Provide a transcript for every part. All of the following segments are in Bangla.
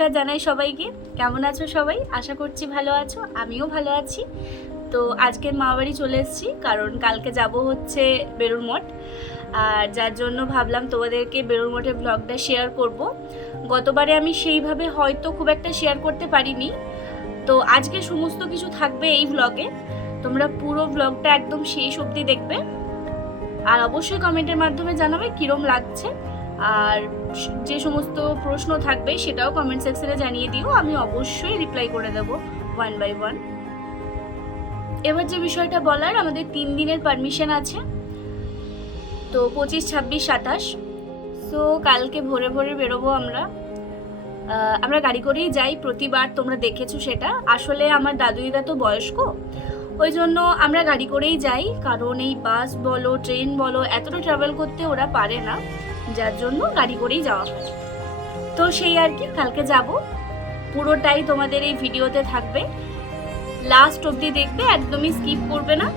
নমস্কার জানাই সবাইকে। কেমন আছো সবাই? আশা করছি ভালো আছো, আমিও ভালো আছি। তো আজকের মামাবাড়ি চলে এসেছি, কারণ কালকে যাব হচ্ছে বেলুর মঠ। আর যার জন্য ভাবলাম তোমাদেরকে বেলুর মঠের ব্লগটা শেয়ার করব। গতবারে আমি সেইভাবে হয়তো খুব একটা শেয়ার করতে পারিনি। তো আজকে সমস্ত কিছু থাকবে এই ব্লগে তোমরা পুরো ব্লগটা একদম শেষ অবধি দেখবে। আর অবশ্যই কমেন্টের মাধ্যমে জানাবে কীরম লাগছে। আর যে সমস্ত প্রশ্ন থাকবে সেটাও কমেন্ট সেকশনে জানিয়ে দিও, আমি অবশ্যই রিপ্লাই করে দেবো ওয়ান বাই ওয়ান এবার যে বিষয়টা বলার, আমাদের তিন দিনের পারমিশন আছে। তো পঁচিশ, ছাব্বিশ, সাতাশ। সো কালকে ভোরে ভোরে বেরোবো আমরা। আমরা গাড়ি করেই যাই, প্রতিবার তোমরা দেখেছ সেটা। আসলে আমার দাদু দিদা তো বয়স্ক। ওই জন্য আমরা গাড়ি করেই যাই, কারণ এই বাস বলো ট্রেন বলো, এতটা ট্রাভেল করতে ওরা পারে না। যার জন্য গাড়ি করেই যাওয়া হয়। তো সেই আর কি, কালকে যাব। পুরোটাই তোমাদের এই ভিডিওতে থাকবে। লাস্ট অবধি দেখবে, একদমই স্কিপ করবে না।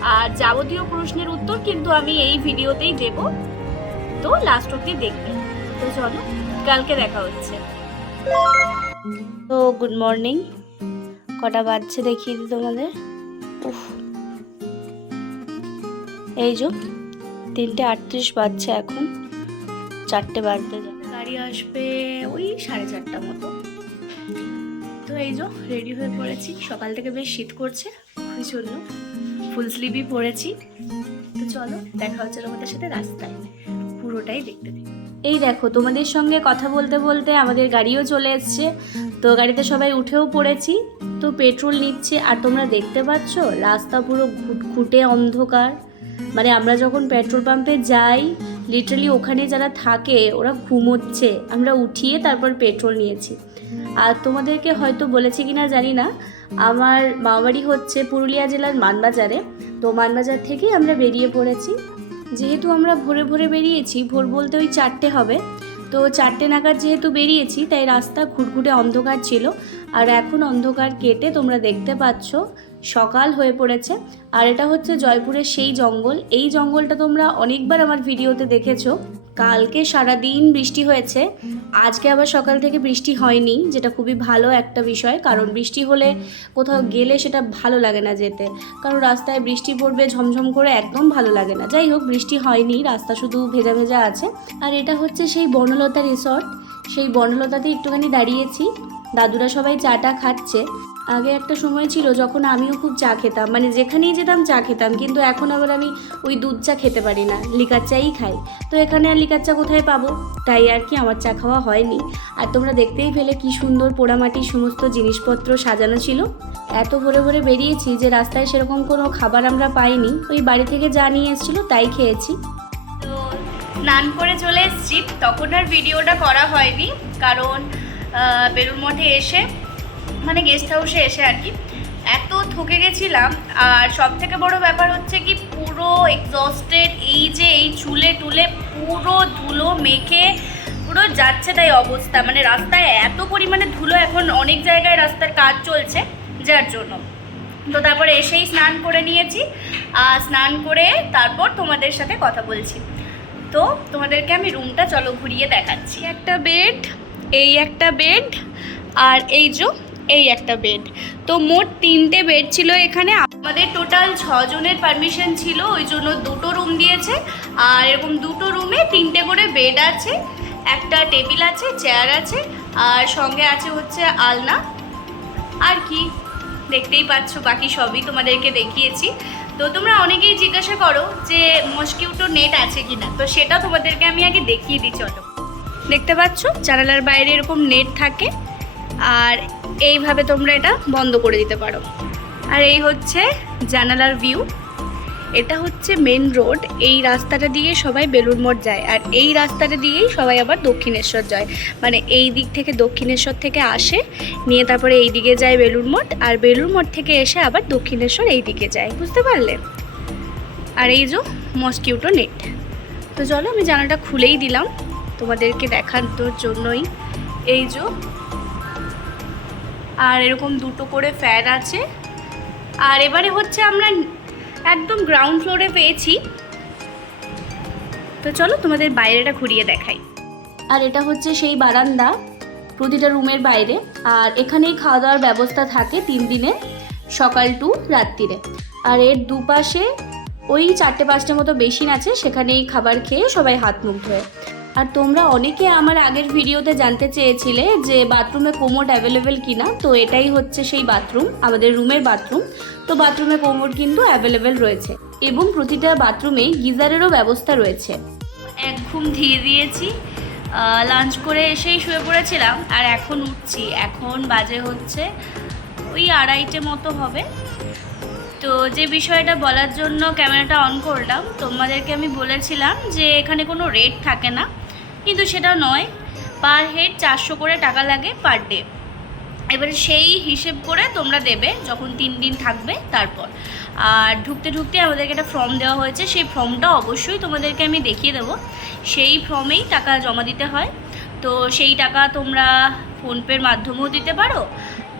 আর যাবতীয় প্রশ্নের উত্তর কিন্তু আমি এই ভিডিওতেই দেব। তো লাস্ট অবধি দেখবে। তো চলো, কালকে দেখা হচ্ছে। তো গুড মর্নিং কটা বাজছে দেখিয়ে দিই তোমাদের। উফ। এই যে, তিনটে আটত্রিশ বাজছে এখন। চারটে বাজতে গাড়ি আসবে ওই সাড়ে চারটা মতো। তো এই যে রেডি হয়ে পড়েছি। সকাল থেকে বেশ শীত করছে ওই জন্য ফুল স্লিভই পরেছি। তো চলো, দেখা হচ্ছে তোমাদের সাথে রাস্তায়। পুরোটাই দেখতে দিই এই দেখো, তোমাদের সঙ্গে কথা বলতে বলতে আমাদের গাড়িও চলে এসছে। তো গাড়িতে সবাই উঠেও পড়েছি। তো পেট্রোল নিচ্ছে। আর তোমরা দেখতে পাচ্ছ, রাস্তা পুরো ঘুটঘুটে অন্ধকার। মানে আমরা যখন পেট্রোল পাম্পে যাই লিটারালি ওখানে যারা থাকে ওরা ঘুমোচ্ছে। আমরা উঠিয়ে তারপর পেট্রোল নিয়েছি। আর তোমাদেরকে হয়তো বলেছি কিনা জানি না। আমার মামাবাড়ি হচ্ছে পুরুলিয়া জেলার মানবাজারে। তো মানবাজার থেকেই আমরা বেরিয়ে পড়েছি। যেহেতু আমরা ভোরে ভোরে বেরিয়েছি ভোর বলতে ওই চারটে হবে। তো চারটে নাগাদ যেহেতু বেরিয়েছি তাই রাস্তা ঘুটঘুটে অন্ধকার ছিল। আর এখন অন্ধকার কেটে তোমরা দেখতে পাচ্ছ সকাল হয়ে পড়েছে। আর এটা হচ্ছে জয়পুরের সেই জঙ্গল। এই জঙ্গলটা তোমরা অনেকবার আমার ভিডিওতে দেখেছ। কালকে সারাদিন বৃষ্টি হয়েছে। আজকে আবার সকাল থেকে বৃষ্টি হয়নি, যেটা খুবই ভালো একটা বিষয়। কারণ বৃষ্টি হলে কোথাও গেলে সেটা ভালো লাগে না যেতে। কারণ রাস্তায় বৃষ্টি পড়বে, ঝমঝম করে একদম ভালো লাগে না। যাই হোক, বৃষ্টি হয়নি, রাস্তা শুধু ভেজা ভেজা আছে। আর এটা হচ্ছে সেই বনলতা রিসর্ট। সেই বনলতাতে একটুখানি দাঁড়িয়েছি। দাদুরা সবাই চাটা খাচ্ছে। আগে একটা সময় ছিল যখন আমিও খুব চা খেতাম মানে যেখানেই যেতাম চা খেতাম, কিন্তু এখন আবার আমি ওই দুধ চা খেতে পারি না, লিকার চাই খাই। তো এখানে আর লিকার চা কোথায় পাবো? তাই আর কি আমার চা খাওয়া হয়নি। আর তোমরা দেখতেই পেলে কি সুন্দর পোড়ামাটির সমস্ত জিনিসপত্র সাজানো ছিল। এত ভোরে ভোরে বেরিয়েছি যে রাস্তায় সেরকম কোনো খাবার আমরা পাইনি। ওই বাড়ি থেকে যা নিয়ে এসেছিল তাই খেয়েছি। তো স্নান করে চলে এসেছি, তখন আর ভিডিওটা করা হয়নি, কারণ বেলুর মঠে এসে মানে গেস্ট হাউসে এসে আর কি। এত থকে গেছিলাম, আর সব থেকে বড় ব্যাপার হচ্ছে কি, পুরো এক্সস্টেড এই যে এই চুলে টুলে পুরো ধুলো মেখে পুরো যাচ্ছে তাই অবস্থা। মানে রাস্তায় এত পরিমাণে ধুলো এখন অনেক জায়গায় রাস্তার কাজ চলছে যার জন্য। তো তারপরে এসেই স্নান করে নিয়েছি, আর স্নান করে তারপর তোমাদের সাথে কথা বলছি। তো তোমাদেরকে আমি রুমটা চলো ঘুরিয়ে দেখাচ্ছি। একটা বেড এই একটা বেড আর এই যে এই একটা বেড তো মোট তিনটে বেড ছিল এখানে। আমাদের টোটাল ছজনের পারমিশন ছিল, ওই জন্য দুটো রুম দিয়েছে। আর এরকম দুটো রুমে তিনটে করে বেড আছে, একটা টেবিল আছে চেয়ার আছে, আর সঙ্গে আছে হচ্ছে আলনা। আর কি, দেখতেই পাচ্ছ, বাকি সবই তোমাদেরকে দেখিয়েছি। তো তোমরা অনেকেই জিজ্ঞাসা করো যে মস্কিউটো নেট আছে কিনা। তো সেটা তোমাদেরকে আমি আগে দেখিয়ে দিই, চলো। দেখতে পাচ্ছ, জানালার বাইরে এরকম নেট থাকে। আর এইভাবে তোমরা এটা বন্ধ করে দিতে পারো। আর এই হচ্ছে জানালার ভিউ এটা হচ্ছে মেন রোড এই রাস্তাটা দিয়ে সবাই বেলুর মঠ যায়। আর এই রাস্তাটা দিয়েই সবাই আবার দক্ষিণেশ্বর যায়। মানে এই দিক থেকে দক্ষিণেশ্বর থেকে আসে, নিয়ে তারপরে এই দিকে যায় বেলুর মঠ। আর বেলুর মঠ থেকে এসে আবার দক্ষিণেশ্বর এই দিকে যায়। বুঝতে পারলে? আর এই যে মস্কিউটো নেট তো চলো আমি জানাটা খুলেই দিলাম। তোমাদেরকে দেখানোর জন্যই। এই যে আর এরকম দুটো করে ফ্যান আছে। আর এবারে হচ্ছে আমরা একদম গ্রাউন্ড ফ্লোরে পেয়েছি। তো চলো তোমাদের বাইরেটা ঘুরিয়ে দেখাই। আর এটা হচ্ছে সেই বারান্দা, প্রতিটা রুমের বাইরে। আর এখানেই খাওয়া দাওয়ার ব্যবস্থা থাকে তিন দিনে, সকাল টু রাত্রিরে। আর এর দুপাশে ওই চারটে পাঁচটা মতো বেসিন আছে, সেখানেই খাবার খেয়ে সবাই হাত মুখ ধোয়। আর তোমরা অনেকে আমার আগের ভিডিওতে জানতে চেয়েছিলে যে বাথরুমে কোমোড অ্যাভেলেবেল কিনা, তো এটাই হচ্ছে সেই বাথরুম, আমাদের রুমের বাথরুম। তো বাথরুমে কোমোড কিন্তু অ্যাভেলেবেল রয়েছে এবং প্রতিটা বাথরুমে গিজারেরও ব্যবস্থা রয়েছে। এক ঘুম ধীরে দিয়েছি লাঞ্চ করে এসেই শুয়ে পড়েছিলাম, আর এখন উঠছি। এখন বাজে হচ্ছে ওই আড়াইটে মতো হবে। তো যে বিষয়টা বলার জন্য ক্যামেরাটা অন করলাম, তোমাদেরকে আমি বলেছিলাম যে এখানে কোনো রেট থাকে না, কিন্তু সেটা নয় পার হেড চারশো করে টাকা লাগে পার ডে এবারে সেই হিসেব করে তোমরা দেবে যখন তিন দিন থাকবে তারপর। আর ঢুকতে ঢুকতে আমাদেরকে একটা ফর্ম দেওয়া হয়েছে, সেই ফর্মটা অবশ্যই তোমাদেরকে আমি দেখিয়ে দেবো। সেই ফর্মেই টাকা জমা দিতে হয়। তো সেই টাকা তোমরা ফোনপের মাধ্যমেও দিতে পারো,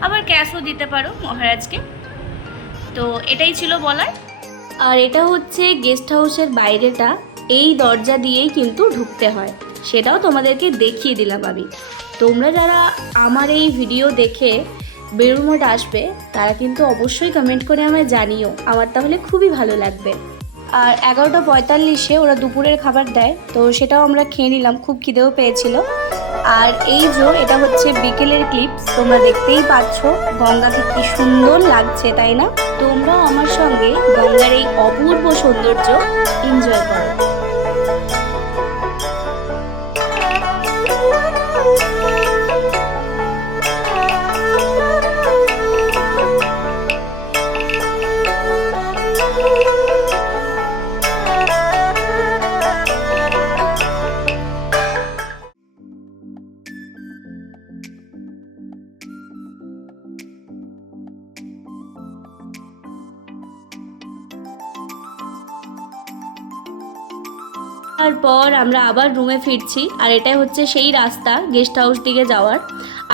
আবার ক্যাশও দিতে পারো মহারাজকে। তো এটাই ছিল বলার। আর এটা হচ্ছে গেস্ট হাউসের বাইরেটা। এই দরজা দিয়েই কিন্তু ঢুকতে হয়। সেটাও তোমাদেরকে দেখিয়ে দিলাম আমি। তোমরা যারা আমার এই ভিডিও দেখে বেরুমঠ আসবে, তারা কিন্তু অবশ্যই কমেন্ট করে আমায় জানিও। আমার তাহলে খুবই ভালো লাগবে। আর এগারোটা পঁয়তাল্লিশে ওরা দুপুরের খাবার দেয়, তো সেটাও আমরা খেয়ে নিলাম। খুব খিদেও পেয়েছিল। আর এই যে, এটা হচ্ছে বিকেলের ক্লিপ তোমরা দেখতেই পাচ্ছ গঙ্গাকে কি সুন্দর লাগছে, তাই না? তোমরাও আমার সঙ্গে গঙ্গার এই অপূর্ব সৌন্দর্য এনজয় করো। আমরা আবার রুমে ফিরছি, আর এটাই হচ্ছে সেই রাস্তা গেস্ট হাউস দিকে যাওয়ার।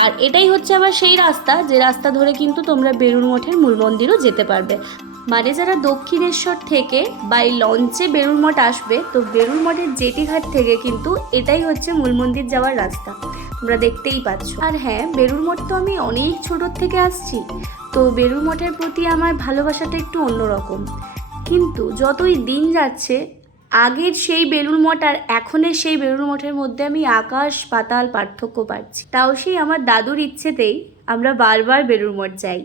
আর এটাই হচ্ছে আবার সেই রাস্তা, যে রাস্তা ধরে কিন্তু তোমরা বেলুড় মঠের মূল মন্দিরও যেতে পারবে। মানে যারা দক্ষিণেশ্বর থেকে বাই লঞ্চে বেলুড় মঠ আসবে, তো বেলুড় মঠের জেটিঘাট থেকে কিন্তু এটাই হচ্ছে মূল মন্দির যাওয়ার রাস্তা। তোমরা দেখতেই পাচ্ছ। আর হ্যাঁ বেলুড় মঠ তো আমি অনেক ছোটোর থেকে আসছি, তো বেলুড় মঠের প্রতি আমার ভালোবাসাটা একটু অন্যরকম। কিন্তু যতই দিন যাচ্ছে আগের সেই বেলুড় মঠ আর এখনের সেই বেলুড় মঠের মধ্যে আমি আকাশ পাতাল পার্থক্য পাচ্ছি। তাও সেই আমার দাদুর ইচ্ছেতেই আমরা বারবার বেলুড় মঠ যাই।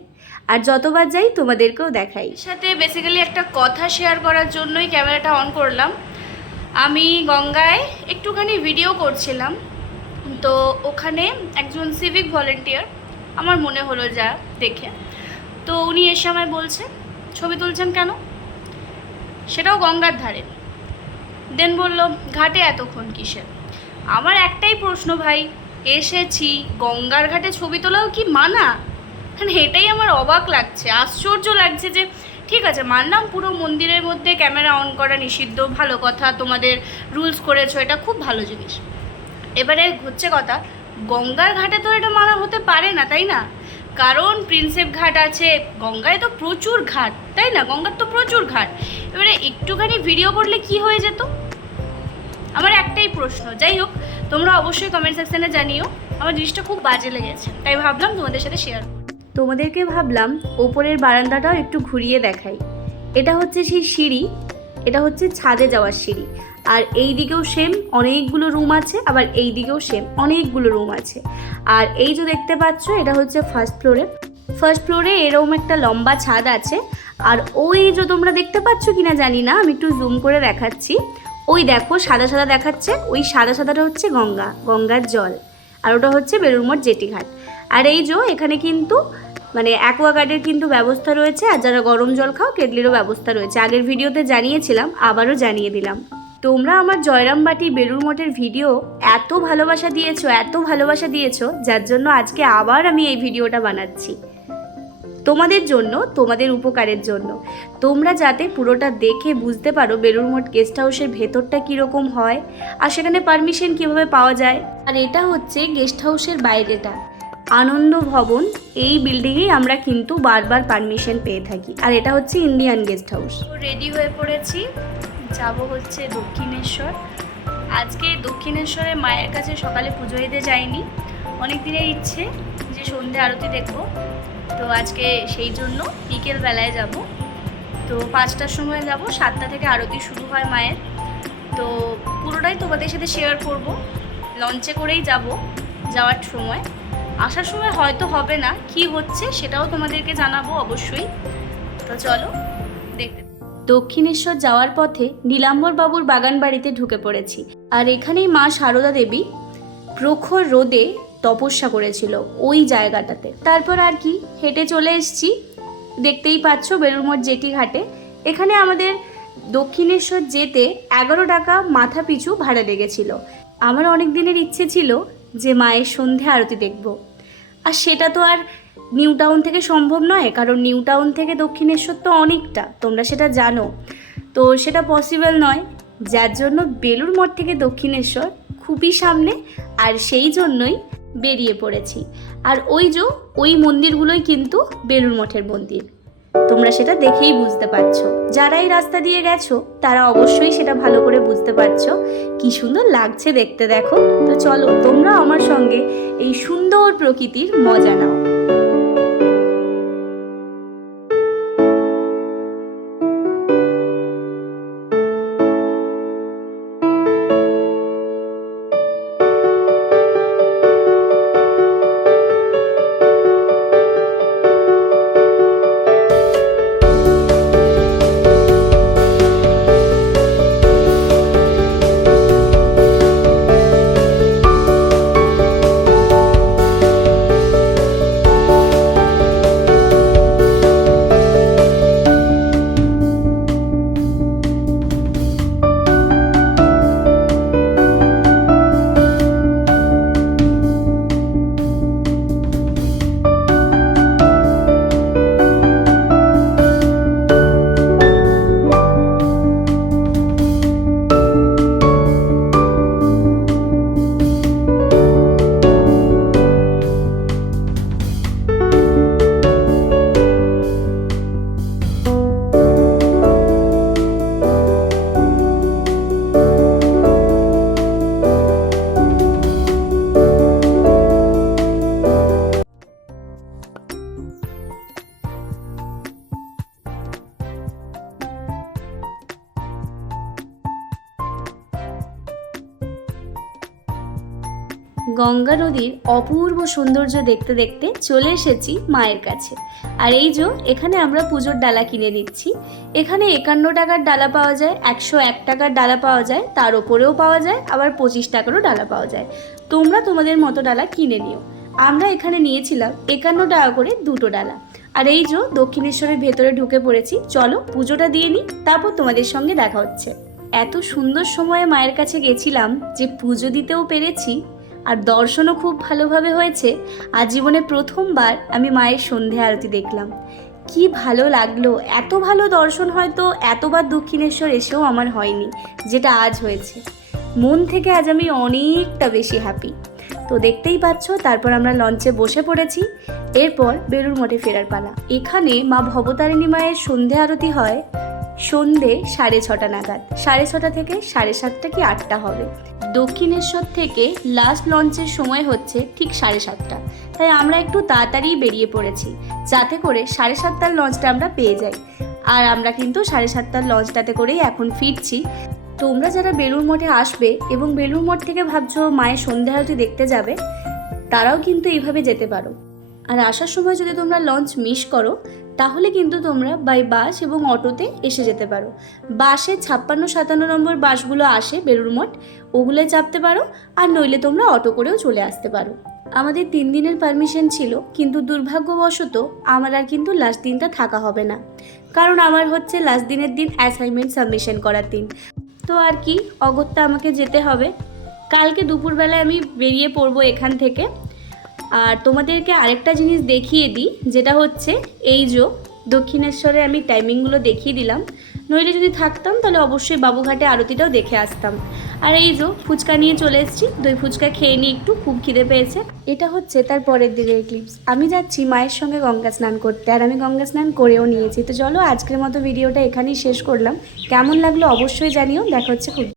আর যতবার যাই তোমাদেরকেও দেখাই। সাথে বেসিক্যালি একটা কথা শেয়ার করার জন্যই ক্যামেরাটা অন করলাম। আমি গঙ্গায় একটুখানি ভিডিও করছিলাম। তো ওখানে একজন সিভিক ভলেন্টিয়ার আমার মনে হলো যা দেখে। তো উনি এসে আমায় বলছে, ছবি তুলছেন কেন? সেটাও গঙ্গার ধারে। দেন বলল, ঘাটে এতক্ষণ কিসের? আমার একটাই প্রশ্ন ভাই, এসেছি, গঙ্গার ঘাটে ছবি তোলাও কি মানা? মানে এটাই আমার অবাক লাগছে, আশ্চর্য লাগছে যে, ঠিক আছে, মানলাম পুরো মন্দিরের মধ্যে ক্যামেরা অন করা নিষিদ্ধ, ভালো কথা, তোমাদের রুলস করেছ, এটা খুব ভালো জিনিস। এবারে হচ্ছে কথা, গঙ্গার ঘাটে তো এটা মানা হতে পারে না, তাই না? কারণ প্রিন্সেপ ঘাট আছে, গঙ্গায় তো প্রচুর ঘাট, তাই না? গঙ্গার তো প্রচুর ঘাট। এবারে একটুখানি ভিডিও করলে কি হয়ে যেত? আমার একটাই প্রশ্ন, যাই হোক, তোমরা অবশ্যই কমেন্ট সেকশনে জানিও, আমার জিনিসটা খুব বাজে লেগেছে, তাই ভাবলাম তোমাদের সাথে শেয়ার তোমাদেরকে ভাবলাম ওপরের বারান্দাটাও একটু ঘুরিয়ে দেখাই, এটা হচ্ছে সেই সিঁড়ি, এটা হচ্ছে ছাদে যাওয়ার সিঁড়ি, আর এই দিকেও সেম অনেকগুলো রুম আছে, আবার এই দিকেও সেম অনেকগুলো রুম আছে, আর এই যে দেখতে পাচ্ছ, এটা হচ্ছে ফার্স্ট ফ্লোরে ফার্স্ট ফ্লোরে এরকম একটা লম্বা ছাদ আছে, আর ওই যে তোমরা দেখতে পাচ্ছ কিনা জানি না, আমি একটু জুম করে দেখাচ্ছি ওই দেখো, সাদা সাদা দেখাচ্ছে, ওই সাদা সাদাটা হচ্ছে গঙ্গা, গঙ্গার জল। আর ওটা হচ্ছে বেলুড়মঠ জেটিঘাট আর এই যে, এখানে কিন্তু মানে অ্যাকোয়াগার্ডের কিন্তু ব্যবস্থা রয়েছে, আর যারা গরম জল খাও, কেটলিরও ব্যবস্থা রয়েছে। আগের ভিডিওতে জানিয়েছিলাম, আবারও জানিয়ে দিলাম। তোমরা আমার জয়রামবাটি বেলুড় মঠের ভিডিও এত ভালোবাসা দিয়েছ, এত ভালোবাসা দিয়েছ, যার জন্য আজকে আবার আমি এই ভিডিওটা বানাচ্ছি। তোমাদের জন্য, তোমাদের উপকারের জন্য। তোমরা যাতে পুরোটা দেখে বুঝতে পারো বেলুড় মঠ গেস্ট হাউসের ভেতরটা কীরকম হয় আর সেখানে পারমিশন কীভাবে পাওয়া যায়। আর এটা হচ্ছে গেস্ট হাউসের বাইরেটা। আনন্দ ভবন, এই বিল্ডিংয়েই আমরা কিন্তু বারবার পারমিশন পেয়ে থাকি। আর এটা হচ্ছে ইন্ডিয়ান গেস্ট হাউস রেডি হয়ে পড়েছি। যাব হচ্ছে দক্ষিণেশ্বর। আজকে দক্ষিণেশ্বরে মায়ের কাছে সকালে পুজো দিতে যাইনি। অনেক দিনের ইচ্ছে যে সন্ধে আরতি দেখব। তো আজকে সেই জন্য বিকেল বেলায় যাব। তো পাঁচটার সময় যাব, সাতটা থেকে আরতি শুরু হয় মায়ের। তো পুরোটাই তোমাদের সাথে শেয়ার করব। লঞ্চে করেই যাব যাওয়ার সময়। আসার সময় হয়তো হবে না, কি হচ্ছে সেটাও তোমাদেরকে জানাব অবশ্যই। তো চলো, দেখতে দক্ষিণেশ্বর যাওয়ার পথে নীলাম্বর বাবুর বাগান বাড়িতে ঢুকে পড়েছি। আর এখানেই মা সারদা দেবী প্রখর রোদে তপস্যা করেছিল ওই জায়গাটাতে। তারপর আর কি, হেঁটে চলে এসেছি। দেখতেই পাচ্ছ বেলুরমঠ জেটি ঘাটে। এখানে আমাদের দক্ষিণেশ্বর যেতে এগারো টাকা মাথা পিছু ভাড়া লেগেছিল। আমার অনেক দিনের ইচ্ছে ছিল যে মায়ের সন্ধে আরতি দেখব। আর সেটা তো আর নিউ টাউন থেকে সম্ভব নয়, কারণ নিউ টাউন থেকে দক্ষিণেশ্বর তো অনেকটা, তোমরা সেটা জানো। তো সেটা পসিবল নয়। যার জন্য বেলুর মঠ থেকে দক্ষিণেশ্বর খুবই সামনে, আর সেই জন্যই বেরিয়ে পড়েছি। আর ওই যে, ওই মন্দিরগুলোই কিন্তু বেলুর মঠের মন্দির। তোমরা সেটা দেখেই বুঝতে পারছ। যারা এই রাস্তা দিয়ে গেছো, তারা অবশ্যই সেটা ভালো করে বুঝতে পারছ। কি সুন্দর লাগছে দেখতে দেখো। তো চলো তোমরা আমার সঙ্গে এই সুন্দর প্রকৃতির মজা নাও। গঙ্গা নদীর অপূর্ব সৌন্দর্য দেখতে দেখতে চলে এসেছি মায়ের কাছে। আর এই যে, এখানে আমরা পুজোর ডালা কিনে নিচ্ছি। এখানে একান্ন টাকার ডালা পাওয়া যায়, একশো এক টাকার ডালা পাওয়া যায়, তার ওপরেও পাওয়া যায়, আবার পঁচিশ টাকারও ডালা পাওয়া যায়। তোমরা তোমাদের মতো ডালা কিনে নিও। আমরা এখানে নিয়েছিলাম একান্ন টাকা করে দুটো ডালা। আর এই যে, দক্ষিণেশ্বরের ভেতরে ঢুকে পড়েছি, চলো পুজোটা দিয়ে নিই, তারপর তোমাদের সঙ্গে দেখা হচ্ছে। এত সুন্দর সময়ে মায়ের কাছে গেছিলাম যে পুজো দিতেও পেরেছি আর দর্শনও খুব ভালোভাবে হয়েছে। আর জীবনে প্রথমবার আমি মায়ের সন্ধে আরতি দেখলাম। কি ভালো লাগল, এত ভালো দর্শন হয়তো এতবার দক্ষিণেশ্বর এসেও আমার হয়নি, যেটা আজ হয়েছে। মন থেকে আজ আমি অনেকটা বেশি হ্যাপি তো দেখতেই পাচ্ছ, তারপর আমরা লঞ্চে বসে পড়েছি। এরপর বেলুর মঠে ফেরার পালা। এখানে মা ভবতারিণী মায়ের সন্ধে আরতি হয় সন্ধে সাড়ে ছটা নাগাদ। সাড়ে ছটা থেকে সাড়ে সাতটা কি আটটা হবে। দক্ষিণেশ্বর থেকে লাস্ট লঞ্চের সময় হচ্ছে ঠিক সাড়ে সাতটা। তাই আমরা একটু তাড়াতাড়ি বেরিয়ে পড়েছি, যাতে করে সাড়ে সাতটার লঞ্চটা আমরা পেয়ে যাই। আর আমরা কিন্তু সাড়ে সাতটার লঞ্চটাতে করেই এখন ফিরছি। তোমরা যারা বেলুর মঠে আসবে এবং বেলুর মঠ থেকে ভাবছ, মায়ের সন্ধ্যা আরতি দেখতে যাবে, তারাও কিন্তু এইভাবে যেতে পারো। আর আসার সময় যদি তোমরা লঞ্চ মিস করো, তাহলে কিন্তু তোমরা বাই বাস এবং অটোতে এসে যেতে পারো। বাসে ছাপ্পান্ন, সাতান্ন নম্বর বাসগুলো আসে বেলুর মঠ, ওগুলোয় চাপতে পারো আর নইলে তোমরা অটো করেও চলে আসতে পারো। আমাদের তিন দিনের পারমিশন ছিল, কিন্তু দুর্ভাগ্যবশত আমার আর কিন্তু লাস্ট দিনটা থাকা হবে না। কারণ আমার হচ্ছে লাস্ট দিনের দিন অ্যাসাইনমেন্ট সাবমিশন করার দিন। তো আর কি, অগত্যা আমাকে যেতে হবে। কালকে দুপুরবেলায় আমি বেরিয়ে পড়ব এখান থেকে। আর তোমাদেরকে আরেকটা জিনিস দেখিয়ে দিই, যেটা হচ্ছে এই যে দক্ষিণেশ্বরে আমি টাইমিংগুলো দেখিয়ে দিলাম। নইলে যদি থাকতাম, তাহলে অবশ্যই বাবুঘাটে আরতিটাও দেখে আসতাম। আর এই যে ফুচকা নিয়ে চলে এসেছি, দই ফুচকা খেয়ে নিয়ে একটু খুব খিদে পেয়েছে। এটা হচ্ছে তার পরের দিনের ক্লিপস আমি যাচ্ছি মায়ের সঙ্গে গঙ্গা স্নান করতে, আর আমি গঙ্গা স্নান করেও নিয়েছি। তো চলো আজকের মতো ভিডিওটা এখানেই শেষ করলাম। কেমন লাগল অবশ্যই জানিও। দেখা হচ্ছে খুব